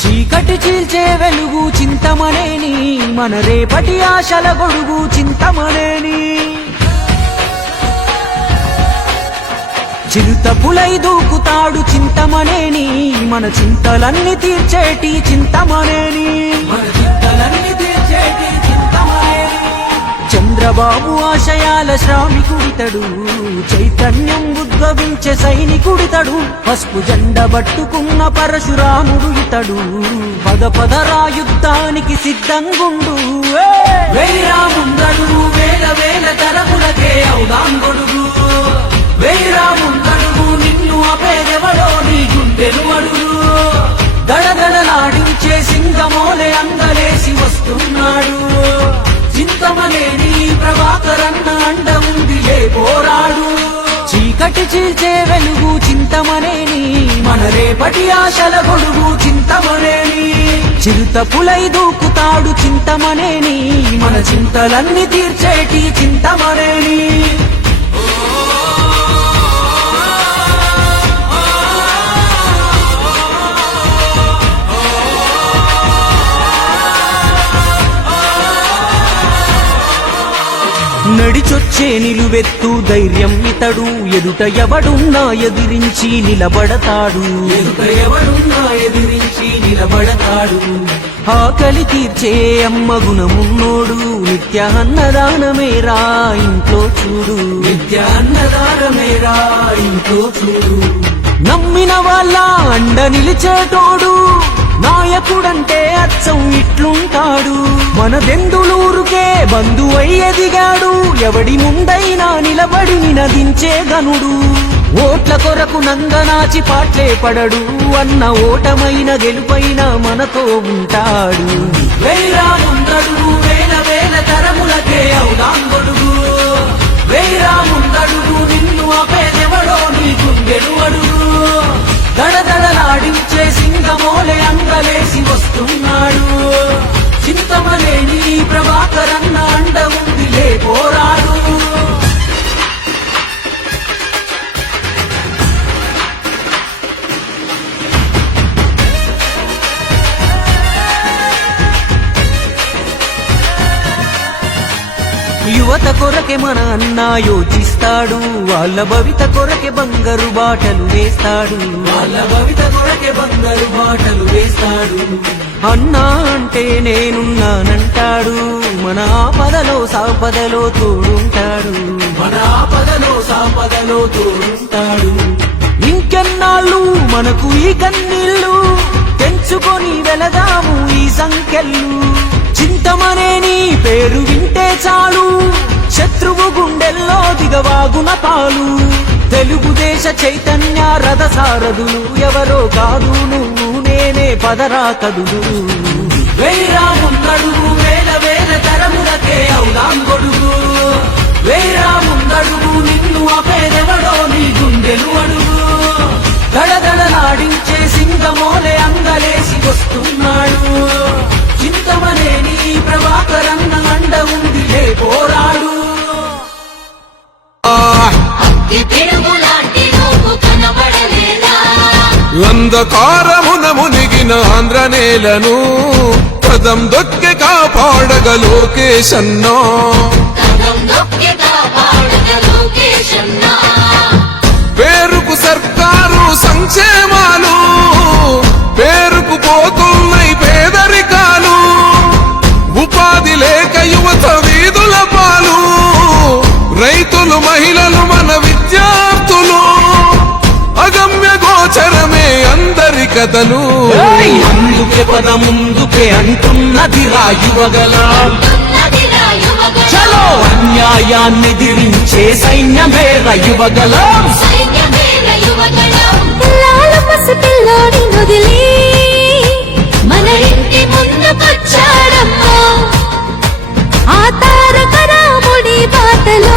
చీకటి చీల్చే వెలుగు చింతమనేని మన రేపటి ఆశల గొడుగు చింతమనేని చిరుత పులై దూకుతాడు చింతమనేని మన చింతలన్నీ తీర్చేటి చింతమనేని చంద్రబాబు ఆశయాల శ్రామికుడితడు చైతన్యం ఉద్భవించే సైనికుడితడు పసుపు జెండ పట్టుకున్న పరశురాముడు ఇతడు పద పదరా యుద్ధానికి సిద్ధంగుండు వేరాముందడు వేల వేల తరములకే అవుదాంగొడుగు వేరాముందడుగు నిన్ను అపేదెవడో నీ గుండెలు అడుగు దడదడలాడించే సింగమోలే అందలేసి వస్తున్నాడు చింతమనేని ప్రభాకరన్న అండ ఉంది ఏ పోరాడు చీకటి చీల్చే వెలుగు చింతమనేని మన రేపటి ఆశల గొడుగు చింతమనేని చిరుత పులై దూకుతాడు చింతమనేని మన చింతలన్నీ తీర్చేటి చింతమనేని నడిచొచ్చే నిలువెత్తు ధైర్యం ఇతడు ఎదుట ఎవడున్నా ఎదిరించి నిలబడతాడు ఆకలి తీర్చే అమ్మ గుణమున్నోడు నిత్య అన్నదానమేరా ఇంట్లో చూడు నమ్మిన వాళ్ళ అండ నిలిచేటోడు నాయకుడంటే అచ్చం ఇట్లుంటాడు మన దెందులూరుకే బంధువై ఎదిగాడు ఎవడి ముందైనా నిలబడి నినదించే గనుడు ఓట్ల కొరకు నంగనాచి పాట్లే పడడు అన్న ఓటమైన గెలుపైన మనతో ఉంటాడు వేరాముందడు వేల వేల తరములకే అవుదాంగొడుగు వేరాముందడుగు నిన్ను అపేదెవడో నీ గుండెలు అడుగు దడదడలాడించే సింగమోలే అంగలేసి వస్తున్నాడు చింతమనేని ప్రభాకరన్న అండ ఉందిలే పోరాడు యువత కొరకే మన అన్న యోచిస్తాడు వాళ్ళ భవిత కొరకే బంగారు బాటలు వేస్తాడు అన్నా అంటే నేనున్నానంటాడు మన ఆపదలో సాపదలో తోడుంటాడు ఇంకెన్నాళ్ళు మనకు ఈ కన్నీళ్ళు తెంచుకొని వెళదాము ఈ సంఖ్యలు చింతమనేని పేరు వింటే చాలు శత్రువు గుండెల్లో దిగవాగున పాలు తెలుగుదేశ చైతన్య రథ సారథులు ఎవరో కాదు నువ్వు నేనే పదరా కదులు వేరాముందడుగు వేల వేల తరములకే అవుదాంగొడుగు వేరాముందడుగు నిన్ను అపేదెవడో నీ గుండెలు అడుగు దడదడలాడించే సింగమోలే అంగలేసి వస్తున్నాడు చింతమనేని ప్రభాకరన్న అండ ఉందిలే పోరాడు అంధకారమున మునిగిన ఆంధ్ర నేలను పదం దొక్కి కాపాడగ లోకేశన్నా పేరుకు సర్కారు సంక్షేమాలు పేరుకు పోతున్నాయి పేదరికాలు ఉపాధి లేక యువత వీధుల పాలు రైతులు మహిళలు మన విద్యార్థులు అగమ్య గోచరమే అందరి కథలు అందుకే పద ముందుకే అంటున్నది రాయువగలం చలో అన్యాయాన్ని దిరించే సైన్యమే రయువగలం పిల్లోడి నుదిలి మన ఇంటి ముందుకొచ్చాడు